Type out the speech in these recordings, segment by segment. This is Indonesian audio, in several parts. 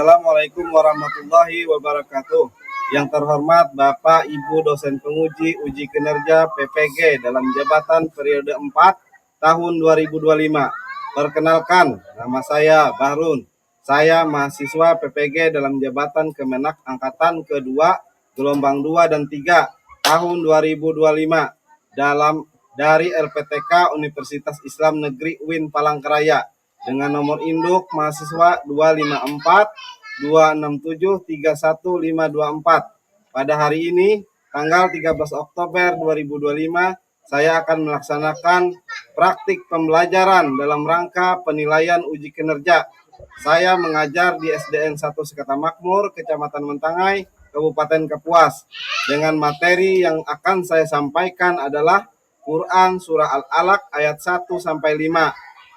Assalamualaikum warahmatullahi wabarakatuh. Yang terhormat Bapak Ibu dosen penguji uji kinerja PPG dalam jabatan periode 4 tahun 2025. Perkenalkan, nama saya Bahrun. Saya mahasiswa PPG dalam jabatan Kemenak Angkatan kedua gelombang 2 dan 3 tahun 2025 dari LPTK Universitas Islam Negeri UIN Palangkaraya dengan nomor induk mahasiswa 254-267-31524. Pada hari ini, tanggal 13 Oktober 2025, saya akan melaksanakan praktik pembelajaran dalam rangka penilaian uji kinerja. Saya mengajar di SDN 1 Sekata Makmur, Kecamatan Mentangai, Kabupaten Kapuas. Dengan materi yang akan saya sampaikan adalah Quran Surah Al-Alaq ayat 1-5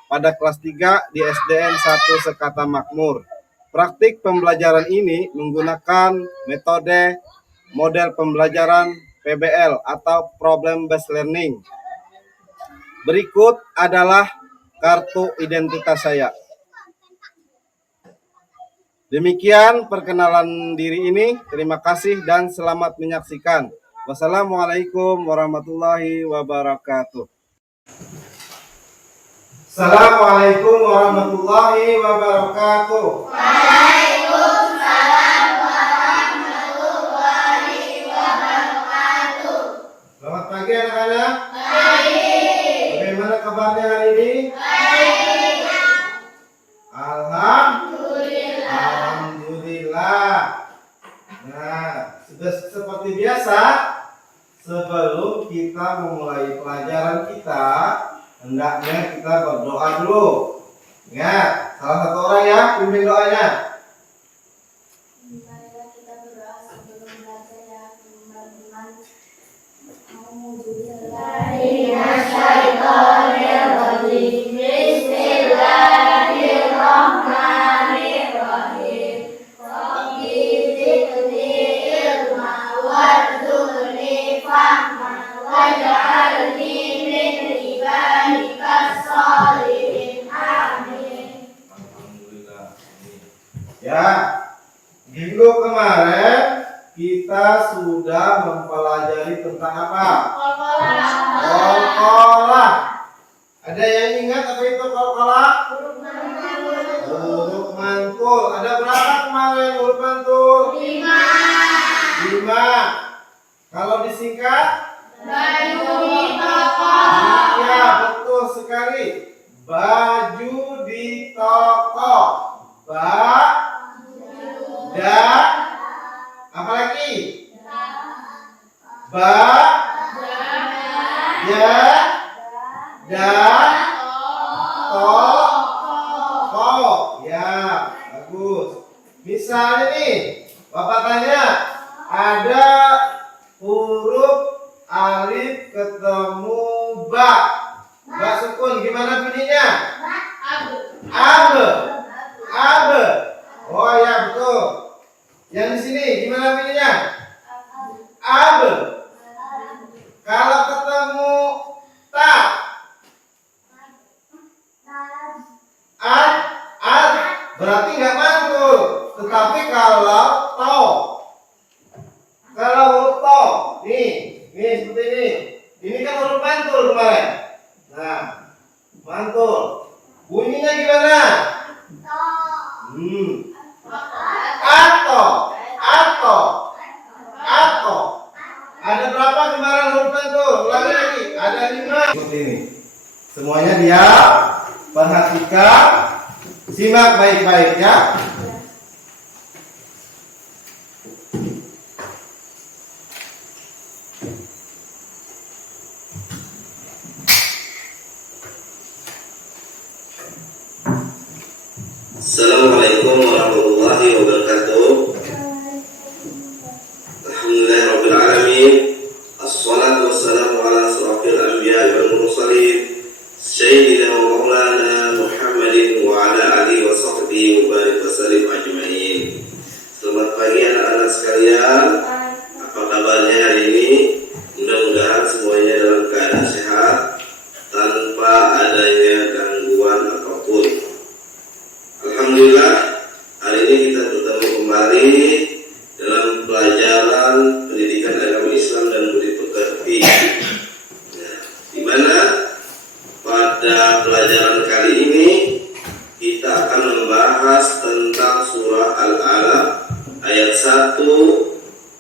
pada kelas 3 di SDN 1 Sekata Makmur. Praktik pembelajaran ini menggunakan metode model pembelajaran PBL atau Problem Based Learning. Berikut adalah kartu identitas saya. Demikian perkenalan diri ini. Terima kasih dan selamat menyaksikan. Wassalamualaikum warahmatullahi wabarakatuh. Assalamualaikum warahmatullahi wabarakatuh. Waalaikumsalam warahmatullahi wabarakatuh. Selamat pagi anak-anak. Baik. Bagaimana kabarnya hari ini? Baik. Alhamdulillah. Nah, sudah seperti biasa, sebelum kita memulai pelajaran kita, hendaknya kita berdoa dulu. Ingat, salah satu orang ya pimpin doanya. Marilah kita berdoa sebelum belajar ya, teman-teman. Bismillahirrahmanirrahim. Rabbi zidni ilma warzuqni fahma waj'alni min ibadikas sholihin. Amin. Alhamdulillah. Ya, minggu kemarin kita sudah mempelajari tentang apa? Qalqalah. Ada yang ingat apa itu qalqalah? Huruf mantul. Ada berapa kemarin huruf mantul? 5. Kalau disingkat? Baju di toko. Ya, betul sekali. Baju di toko. Apa lagi? Toko. Ya, bagus. Misalnya nih, Bapak tanya, ada huruf alif ketemu ba. Ba sukun, gimana bunyinya? Abe. Oh ya, betul. Yang di sini gimana bunyinya? Abe. Kalau ketemu ta, berarti nggak mantul. Tetapi kalau to, huruf to, nih seperti ini kan huruf mantul kemarin. Nah, mantul. Bunyinya gimana? Atau. Ada berapa kemarin huruf mantul? Ulangi lagi. Ada 5. Seperti ini. Semuanya diam. Perhatikan. Simak baik-baik ya. Assalamualaikum warahmatullahi wabarakatuh. Alhamdulillahirabbil alamin. Assalatu wassalamu ala asrofil anbiya'i wal mursalin sayyidina wa maulana Muhammadin wa ala alihi wa sahbihi wa barik wa sallim ajma'in. Selamat pagi anak-anak sekalian. Apa kabarnya hari ini? Mudah-mudahan semuanya dalam keadaan sehat tanpa adanya gangguan apapun. Alhamdulillah, kita bertemu kembali dalam pelajaran pendidikan agama Islam dan budi pekerti. Di mana pada pelajaran kali ini kita akan membahas tentang surah Al-Alaq ayat 1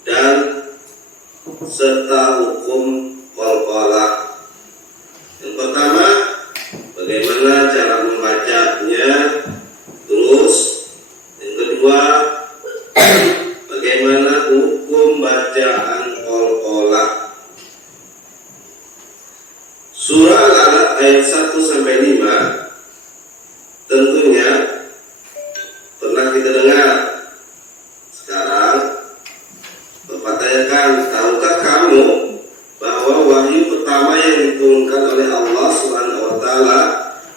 dan serta hukum qalqalah. Yang pertama, bagaimana cara membacanya, terus yang kedua, bagaimana hukum bacaan qalqalah. Surah Al-Alaq ayat 1 sampai 5 tentunya pernah kita dengar. Sekarang Bapak tanyakan, tahukah kamu bahwa wahyu pertama yang diturunkan oleh Allah Subhanahu wa taala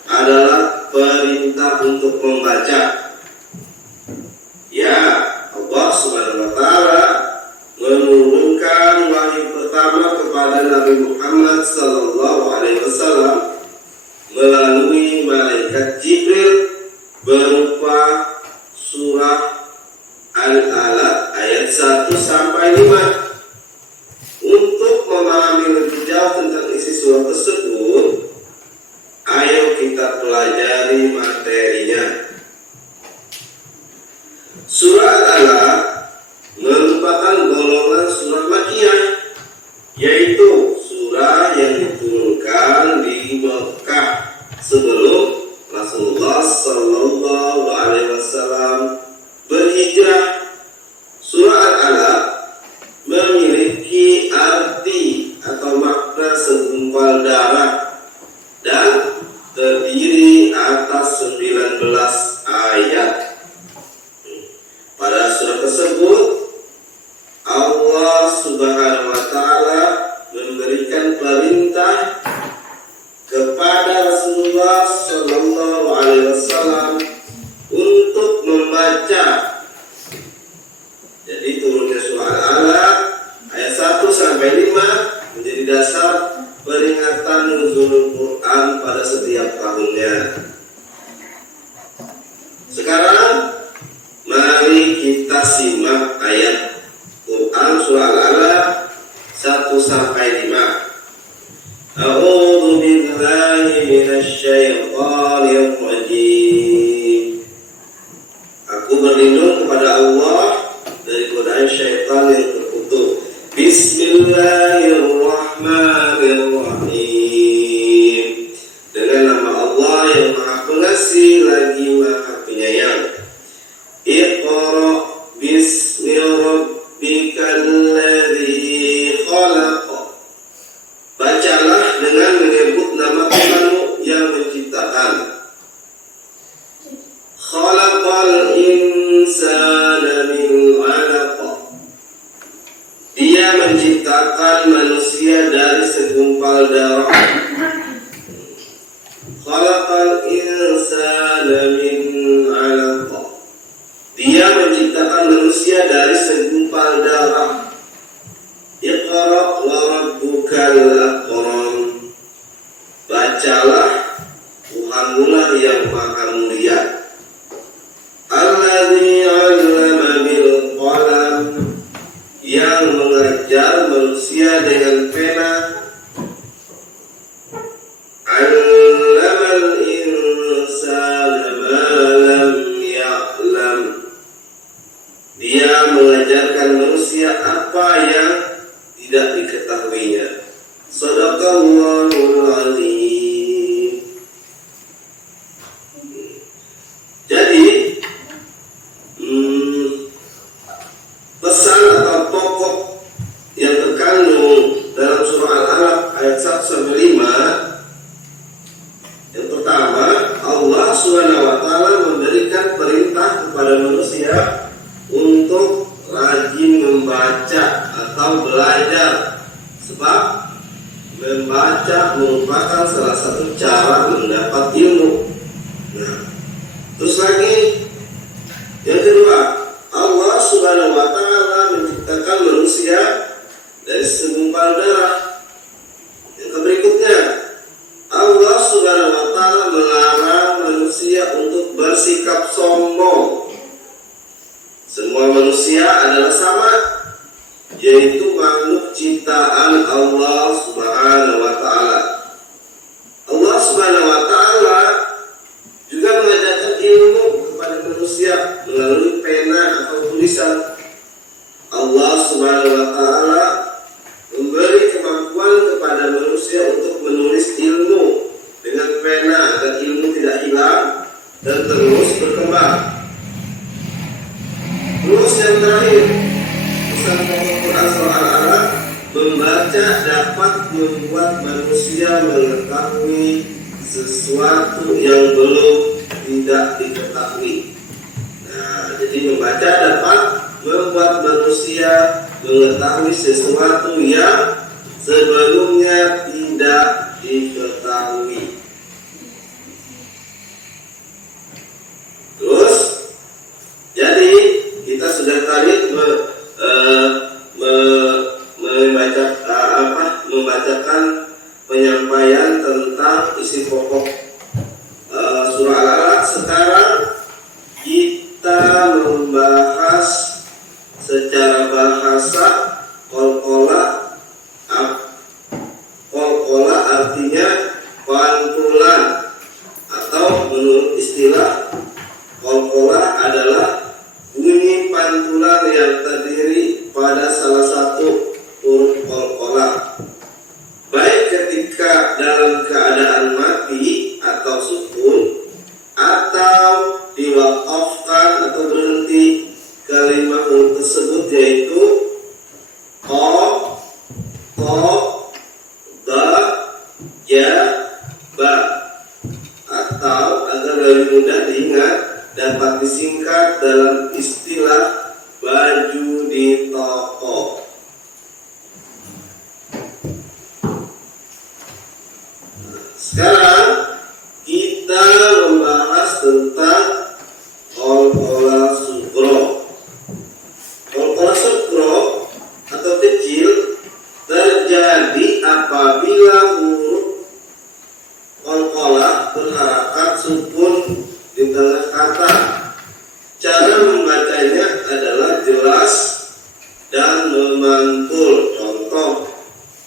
adalah perintah untuk membaca? Ya, Allah Subhanahu wa taala menurunkan wahyu pertama kepada Nabi Muhammad sallallahu alaihi wasallam melalui malaikat Jibril berupa surah Al-Alaq ayat 1 sampai 5. Untuk memahami lebih jauh tentang isi surah tersebut, ayo kita pelajari materinya. Surah Al-Alaq merupakan golongan surah Makkiyah, yaitu surah yang diturunkan di Makkah sebelum Rasulullah sallallahu alaihi wasallam berhijrah. Surah Al-Alaq memiliki arti atau makna segumpal darah dan terdiri atas 19 ayat. Pada surah tersebut Allah Subhanahu wa taala memberikan perintah kepada Rasulullah sallallahu alaihi wasallam untuk membaca. Jadi turunnya surah Al-Alaq ayat 1 sampai 5 menjadi dasar peringatan nuzulul Quran pada setiap tahunnya. Sekarang mari kita simak ayat Quran surah Al-Alaq 1 sampai 5. A'udzu billahi minasy syaithanir rajim. Aku berlindung kepada Allah dari godaan syaitan yang terkutuk. Bismillahirrahmanirrahim. Dengan nama Allah yang Maha Pengasih lagi Maha Penyayang. Iqra bismi rabbikal ladzi khalaq. Bacalah dengan menyebut nama Tuhanmu yang menciptakan. Khalaqal insana min 'alaq. Dia menciptakan manusia dari segumpal darah. Khalaqal insana min 'alaq. Dia menciptakan manusia dari segumpal darah. Iqra wa rabbukal akram. Bacalah, Tuhanmu lah yang maha mulia. Alladzi 'allama bil qalam. Yang mengajar manusia dengan pena. 'Allamal insana ma lam ya'lam. Dia mengajarkan manusia apa yang tidak diketahuinya. Shadaqallahul azim. Jadi pesan atau pokok yang terkandung dalam surah Al-Alaq ayat 1 sampai 5, yang pertama, Allah Subhanahu wa taala memberikan perintah kepada manusia untuk rajin membaca atau belajar, sebab membaca merupakan salah satu cara mendapat ilmu. Nah, terus lagi yang kedua, Allah Subhanahu wa taala menciptakan manusia dari segumpal darah. Yang berikutnya, Allah Subhanahu wa taala melarang manusia untuk bersikap sombong. Semua manusia adalah sama, yaitu makhluk ciptaan Allah Subhanahu wa taala. Allah Subhanahu wa taala juga mengajarkan ilmu kepada manusia melalui pena atau tulisan. Allah Subhanahu wa taala memberi kemampuan kepada manusia untuk menulis ilmu dengan pena agar ilmu tidak hilang dan terus berkembang. Terus yang terakhir, pesan Al-Quran surah Al-Alaq, membaca dapat membuat manusia mengetahui sesuatu yang belum tidak diketahui. Nah, jadi membaca dapat membuat manusia mengetahui sesuatu yang sebelumnya tidak diketahui. Terus, jadi kita sudah tadi membacakan penyampaian tentang isi pokok surah Al-Alaq. Sekarang kita membahas secara bahasa qalqalah. Qalqalah artinya pantulan, atau menurut istilah qalqalah adalah bunyi pantulan yang terdiri pada salah satu huruf qalqalah, baik ketika dalam keadaan mati atau sukun, atau diwakafkan atau berhenti kalimat huruf tersebut, yaitu qaf, qaf, ba, ya, ba, atau agar lebih mudah diingat dapat disingkat dalam istilah baju di toko. Sekarang kita membahas tentang qalqalah sugro. Qalqalah sugro atau kecil terjadi apabila huruf qalqalah berharakat sukun di tengah kata. Cara membacanya adalah jelas dan memantul. Contoh,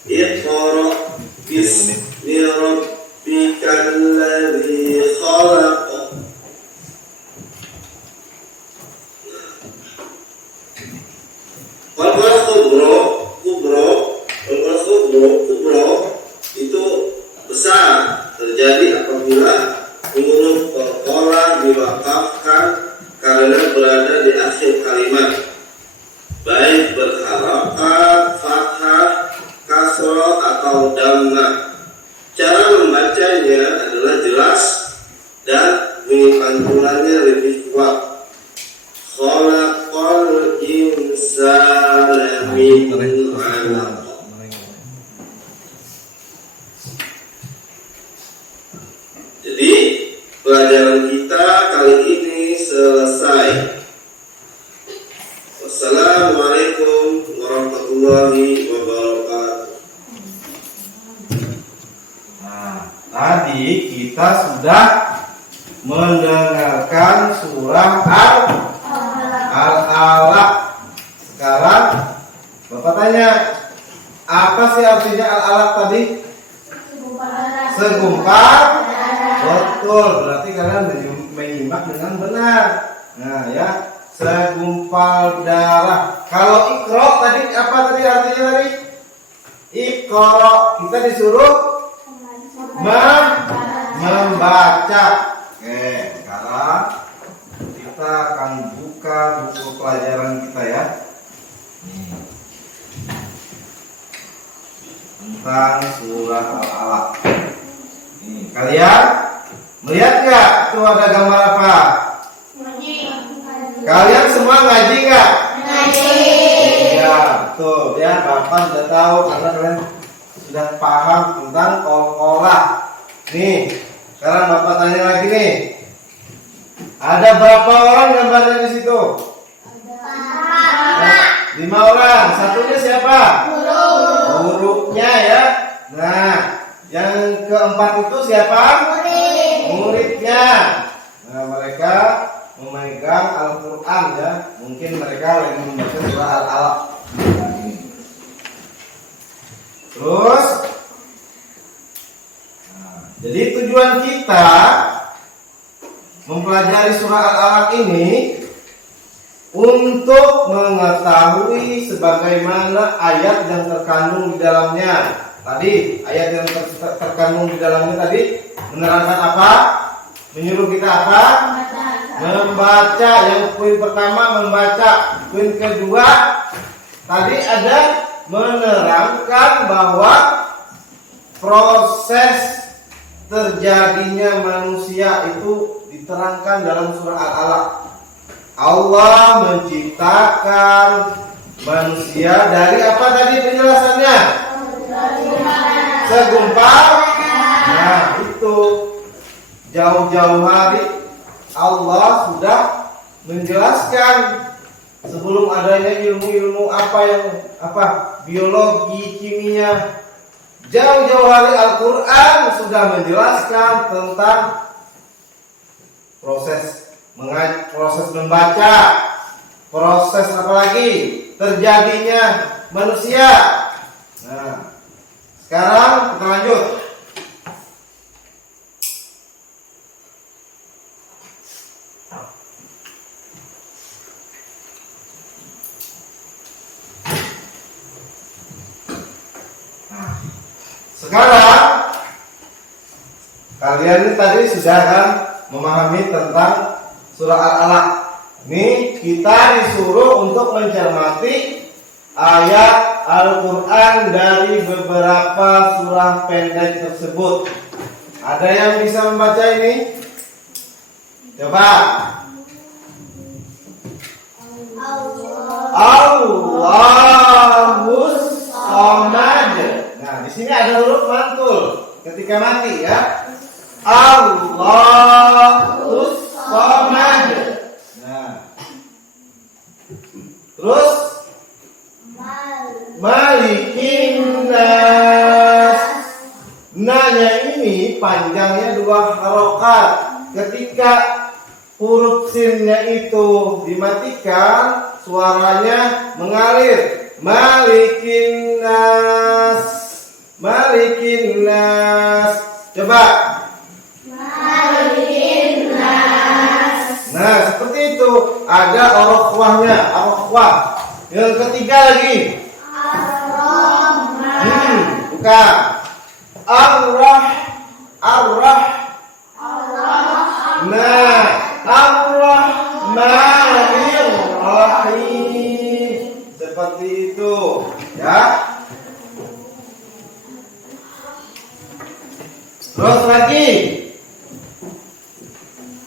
Iqra bismi rabbikal ladzi khalaq. Qalqalah kubro itu besar, terjadi apabila huruf qalqalah diwakafkan karena berada di akhir kalimat, baik berharakat fathah, kasrah atau dhammah. Cara membacanya adalah jelas dan bunyi pantulannya lebih kuat. Khalaqal insana min 'alaq. Jadi pelajaran kita kali ini selesai. Wassalamualaikum warahmatullahi wabarakatuh. Nah, tadi kita sudah mendengarkan surah Al-Alaq. Sekarang Bapak tanya, apa sih artinya Al-Alaq tadi? Segumpal. Betul, berarti kalian menyimak dengan benar. Nah ya, segumpal darah. Kalau Iqra tadi apa tadi artinya tadi? Iqra, kita disuruh membaca. Oke, sekarang kita akan buka buku pelajaran kita ya. Tentang surah Al-Alaq. Kalian melihat nggak? Itu ada gambar apa? Kalian semua ngaji nggak? Ngaji. Iya, betul ya. Bapak sudah tahu karena kalian sudah paham tentang qalqalah. Nih, sekarang Bapak tanya lagi nih. Ada berapa orang gambarnya di situ? Ada 5 orang. Satunya siapa? Gurunya ya. Nah, yang keempat itu siapa? Muridnya. Nah, mereka memegang Al-Quran ya. Mungkin mereka lagi membaca surah Al-Alaq. Nah, ini. Terus, jadi tujuan kita mempelajari surah Al-Alaq ini untuk mengetahui sebagaimana ayat yang terkandung di dalamnya. Tadi ayat yang terkandung di dalamnya tadi menerangkan apa? Menyuruh kita apa? Membaca. Yang poin pertama membaca. Poin kedua tadi ada menerangkan bahwa proses terjadinya manusia itu diterangkan dalam surah Al-Alaq. Allah menciptakan manusia dari apa tadi penjelasannya? Segumpal. Nah, itu jauh-jauh hari Allah sudah menjelaskan sebelum adanya ilmu-ilmu biologi, kimia. Jauh-jauh hari Al-Quran sudah menjelaskan tentang proses membaca, proses apalagi terjadinya manusia. Nah, sekarang kita lanjut. Sekarang kalian ini tadi sudah kan memahami tentang surah Al-Alaq. Ini kita disuruh untuk mencermati ayat Al-Quran dari beberapa surah pendek tersebut. Ada yang bisa membaca ini? Coba. Allahus Samad. Nah, di sini ada huruf mantul ketika mati ya. Allahus Samad. Nah. Terus Malikin Nas. Nanya ini panjangnya 2 harokat. Ketika huruf sinnya itu dimatikan, suaranya mengalir. Malikin Nas. Malikin Nas. Coba. Malikin Nas. Nah, seperti itu. Ada orokhwahnya, orokhwah. Yang ketiga lagi. Ar-Rahman. Bukan. Ar-Rah. Nah, Ar-Rahmanir Rahim. Seperti itu, ya. Terus lagi.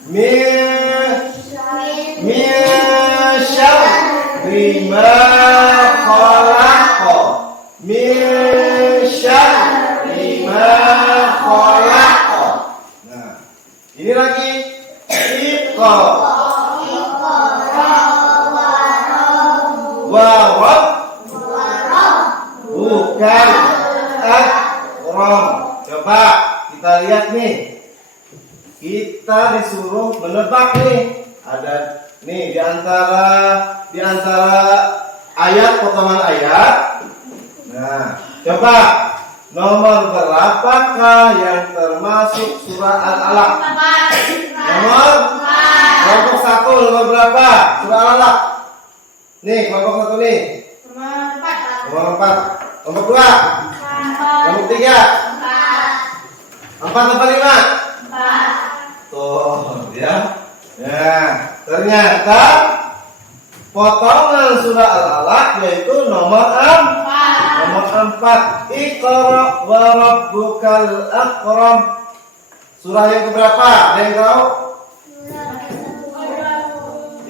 Min syarri ma khalaq. Min syarri ma khalaq. Nah, ini lagi Iqra. Warab. Bukan Akram. Coba kita lihat nih. Kita disuruh menebak nih. Ada nih di antara ayat, potongan ayat. Nah, coba nomor berapakah yang termasuk surah Al-Alaq? Nomor kelompok 1 nomor berapa? Surah Al-Alaq. Nih, kelompok 1 nih. Nomor 4. Nomor 2. Nomor 3. 4 apa 5? 4. Tuh, ya. Nah, ternyata potongan surah Al-Alaq yaitu nomor 4. Nomor 4. Iqra wa rabbukal akram. Surah yang keberapa? Ada yang tahu?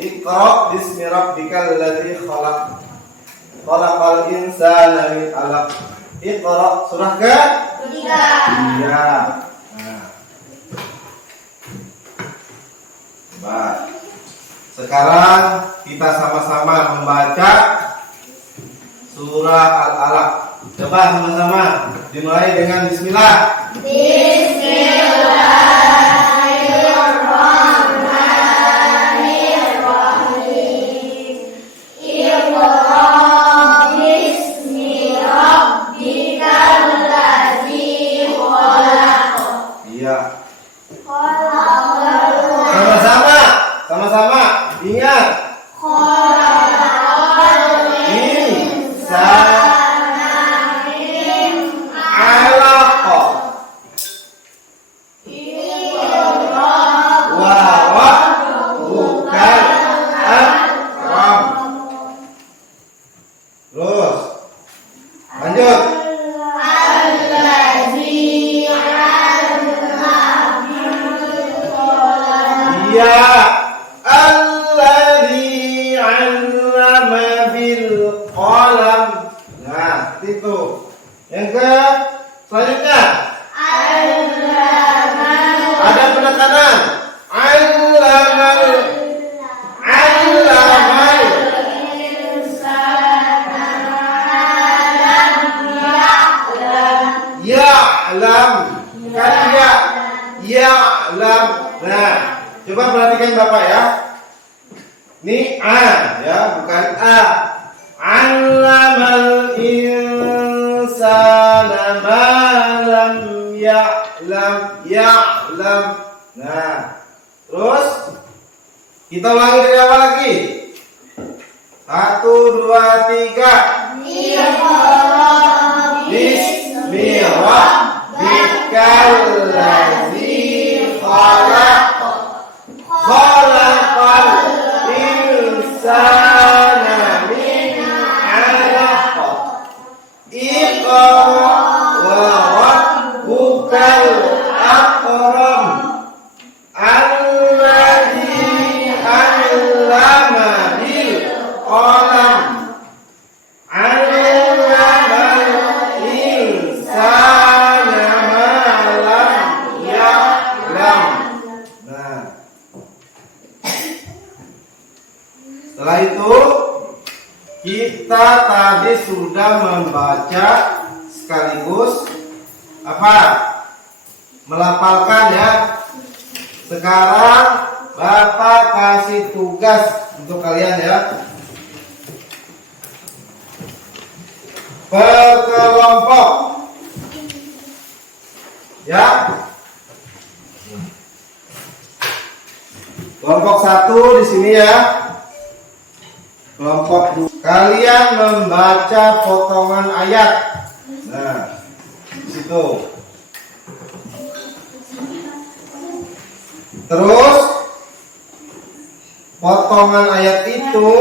Iqra bismi rabbikal ladzi khalaq. Khalaqal insana min 'alaq. Iqra surah ke-3. Iya. Nah. Baik. Sekarang kita sama-sama membaca surah Al-Alaq. Coba sama-sama dimulai dengan bismillah. Bismillahirrahmanirrahim. insana alaqah. Wa rabbukal akram. Terus lanjut. Ya alladzi 'allama bil qalam. Nah, itu. Yang ke selanjutnya. Ada penekanan. 'Allamal ya'lam. Kan ya ya'lam. Nah, coba perhatikan Bapak ya. Ini a ya, bukan a. 'Allamal insana ma lam ya'lam. Nah, terus kita ulangi dari awal lagi. 1, 2, 3. Bismi rabbikal ladzi khalaq. Khalaqal insana min 'alaq. Iqra wa rabbukal akram. Alladzi 'allama bil qalam. 'allamal insana ma lam ya'lam. Nah, setelah itu kita tadi sudah membaca sekaligus apa? Melafalkan ya. Sekarang Bapak kasih tugas untuk kalian ya. Berkelompok. Ya. Kelompok 1 di sini ya. Kelompok 2. Kalian membaca potongan ayat. Nah, di situ. Terus potongan ayat itu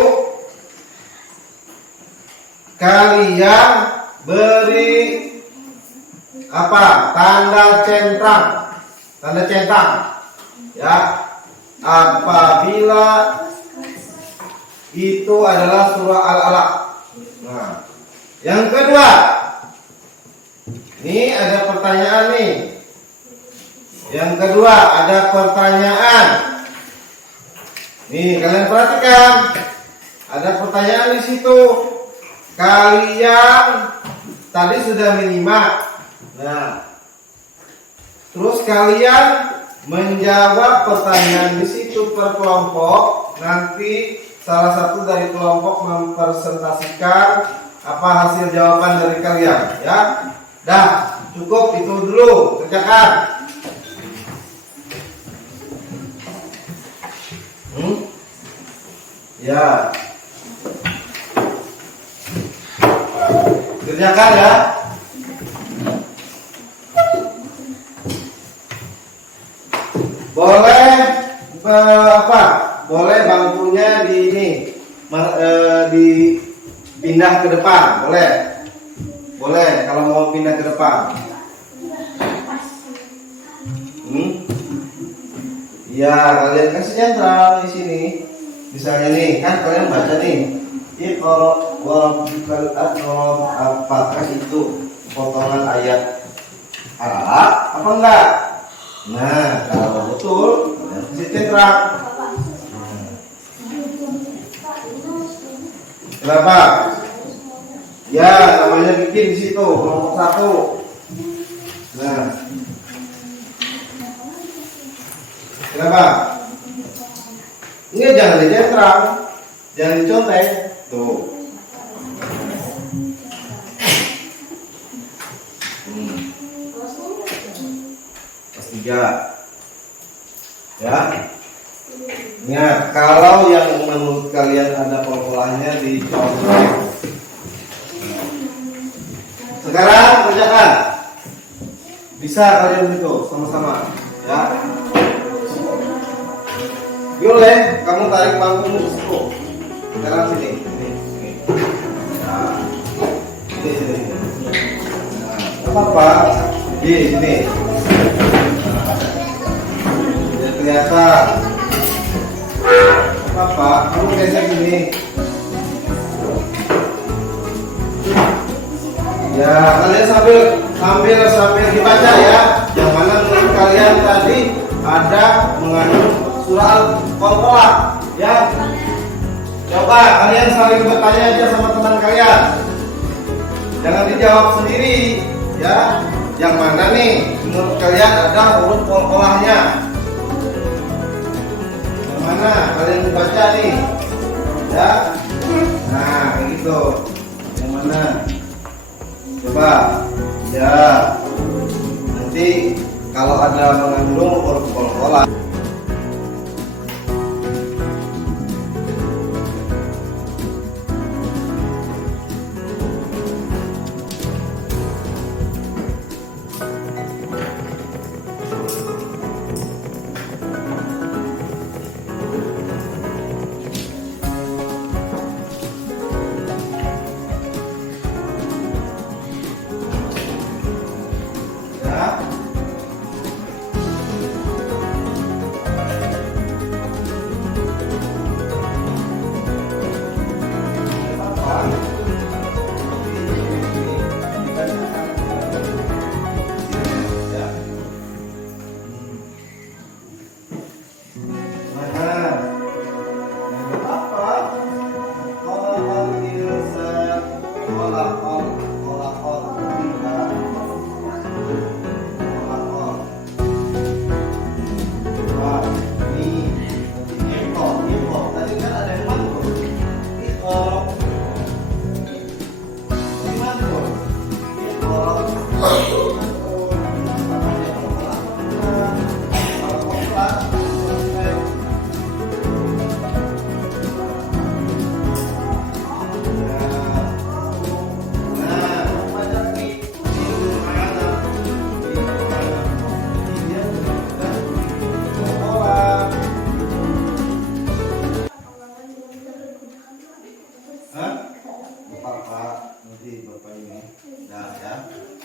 kalian beri apa? Tanda centang. Tanda centang. Ya. Apabila itu adalah surah Al-Alaq. Nah, yang kedua, ini ada pertanyaan nih. Yang kedua ada pertanyaan. Nih kalian perhatikan, ada pertanyaan di situ. Kalian tadi sudah menyimak. Nah, terus kalian menjawab pertanyaan di situ per kelompok. Nanti salah satu dari kelompok mempresentasikan apa hasil jawaban dari kalian ya. Dah, cukup itu dulu, kerjakan. Ya. Kerjakan ya. Boleh apa? Boleh bangkunya di ini dipindah ke depan, boleh. Boleh kalau mau pindah ke depan. Ya, kalian kasih sentral di sini. Misalnya nih, kan kalian baca nih. Iqra wa rabbukal akram. Apakah itu potongan ayat Al-Alaq apa enggak? Nah, kalau betul, kalian kasih sentral. Kenapa? Ya, namanya bikin di situ kelompok 1. Nah, kenapa? Ini jangan dijentrang, jangan dicontek. Tuh. Kelas 3. Ya. Ya, kalau yang menurut kalian ada kolkolahnya dicontoh. Sekarang kerjakan. Bisa kalian itu sama-sama, ya. Yule, kamu tarik bangkumu ke situ. Sekarang sini, sini. Nah, sini. Nah, apa? Di sini. Nah, biar kelihatan. Apa? Kamu gesek sini. Ya, kalian sambil dibaca ya. Yang mana menurut kalian tadi ada mengandung surah Al-Qalqalah, ya. Coba kalian saling bertanya aja sama teman kalian. Jangan dijawab sendiri, ya. Yang mana nih menurut kalian ada huruf Qalqalahnya? Yang mana kalian baca nih? Ya. Nah, kayak gitu. Yang mana? Coba, ya. Nanti kalau ada mengandung huruf Qalqalah.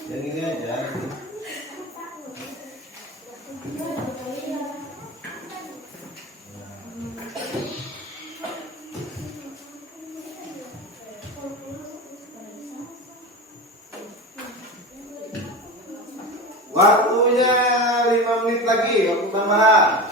Yang ini aja. Waktunya 5 menit lagi, waktu tambahan.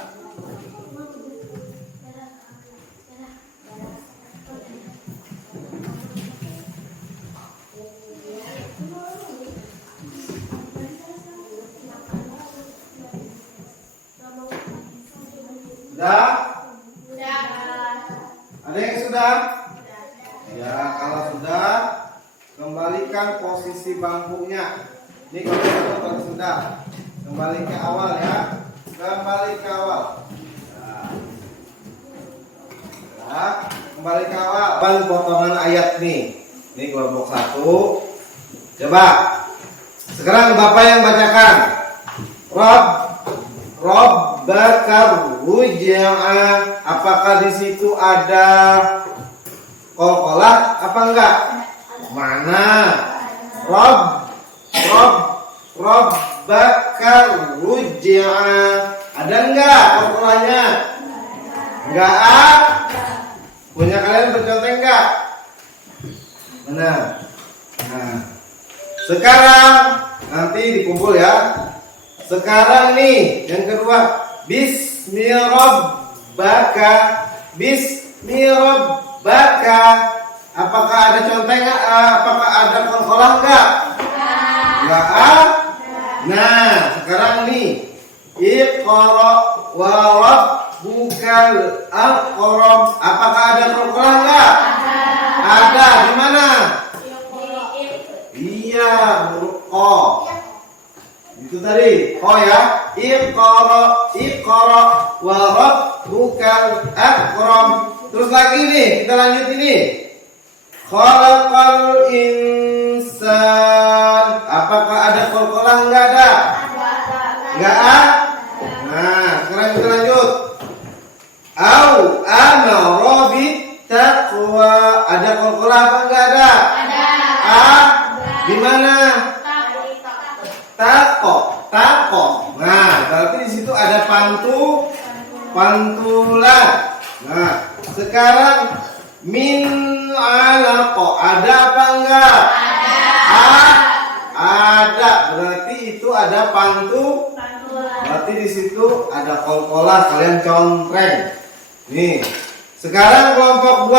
Sudah? Sudah. Ada yang sudah? Ya, kalau sudah, kembalikan posisi bangkunya. Ini kalau sudah, kembali ke awal ya. Kembali ke awal. Nah, kembali ke awal. Ban potongan ayat nih. Ini kelompok 1. Coba. Sekarang Bapak yang bacakan. Rabbaka ruj'a. Apakah di situ ada qalqalah apa enggak? Mana? Rabbaka ruj'a. Ada enggak qalqalahnya? Enggak ada. Punya kalian bercontek enggak? Mana? Nah. Sekarang nanti dikumpul ya. Sekarang nih yang kedua, Bismillahirrahmanirrahim. Bismillahirrahmanirrahim. Apakah ada contek? Apakah ada qalqalah enggak? Enggak ada. Nah, sekarang nih, Iqra wa rabbukal akram. Apakah ada qalqalah enggak? Ada. Di mana? Iya, huruf Q. Itu tadi. Oh ya. Iqra wa bukan akram. Terus lagi nih, kita lanjut ini. Khalaqal insan. Apakah ada qalqalah? Enggak ada. Enggak ada. Nah, sekarang kita lanjut. Au amara bit taqwa. Ada qalqalah apa enggak ada? Ada. Di mana? Tako. Nah, berarti di situ ada pantulan. Nah, sekarang min alaqo. Ada apa enggak? Ada. Berarti itu ada Berarti di situ ada qalqalah, kalian contreng. Nih. Sekarang kelompok 2.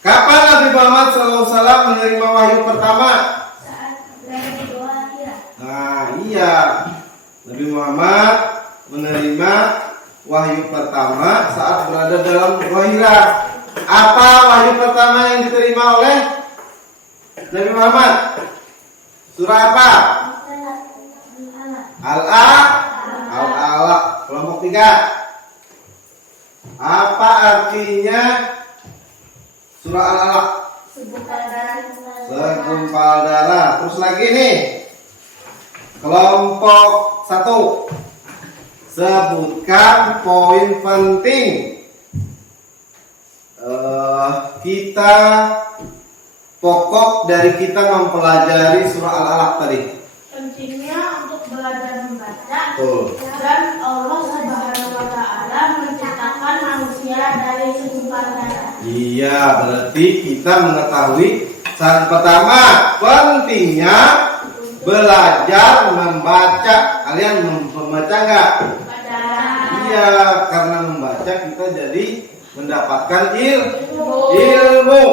Kapan Nabi Muhammad SAW menerima wahyu pertama? Nah, iya. Nabi Muhammad menerima wahyu pertama saat berada dalam Gua Hira. Apa wahyu pertama yang diterima oleh Nabi Muhammad? Surah apa? Al-Alaq. Kelompok 3. Apa artinya surah Al-Alaq? Segumpal darah. Terus lagi nih. Kelompok 1. Sebutkan poin penting pokok dari kita mempelajari surah Al-Alaq tadi. Pentingnya untuk belajar membaca. Betul. Dan Allah Subhanahu wa taala menciptakan manusia dari segumpal darah. Iya, berarti kita mengetahui yang pertama pentingnya belajar membaca. Kalian membaca enggak? Iya, karena membaca kita jadi mendapatkan ilmu.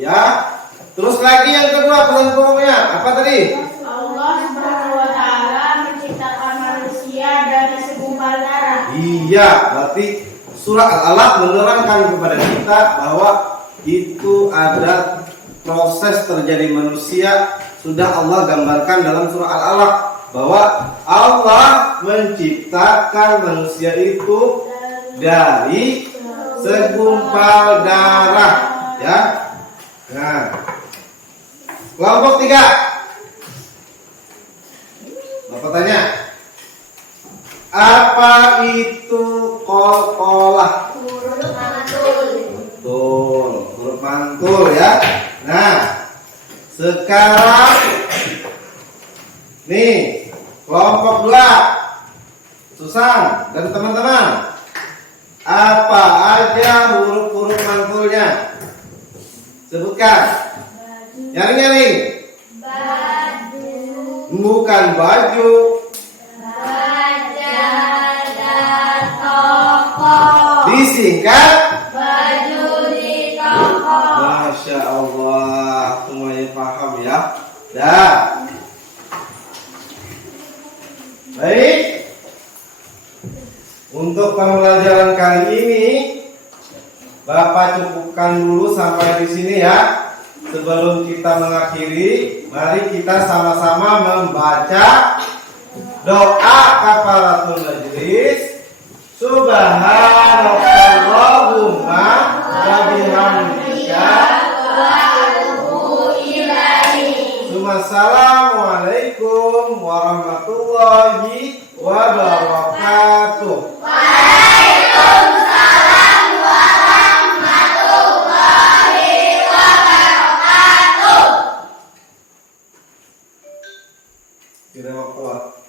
Ya. Terus lagi yang kedua pesan pokoknya apa tadi? Allah Subhanahu wa taala menciptakan manusia dari segumpal darah. Iya, berarti surah Al-Alaq menerangkan kepada kita bahwa itu ada proses terjadi manusia, sudah Allah gambarkan dalam surah Al-Alaq bahwa Allah menciptakan manusia itu dari segumpal darah, ya. Nah, kelompok 3. Bapak tanya, apa itu qalqalah? Betul, huruf mantul ya. Nah, sekarang nih kelompok 2, Susan dan teman-teman, apa aja huruf-huruf mantulnya? Sebutkan. Nyaring-nyaring. Bukan baju. Disingkat. Baju di toko. Masya Allah, semuanya paham ya. Dah. Baik. Untuk pembelajaran kali ini, Bapak cukupkan dulu sampai di sini ya. Sebelum kita mengakhiri, mari kita sama-sama membaca doa kafaratul majlis. Subhanallahumma wa bihamdika Assalamualaikum warahmatullahi wabarakatuh. Waalaikumsalam warahmatullahi wabarakatuh. Tidak waktu.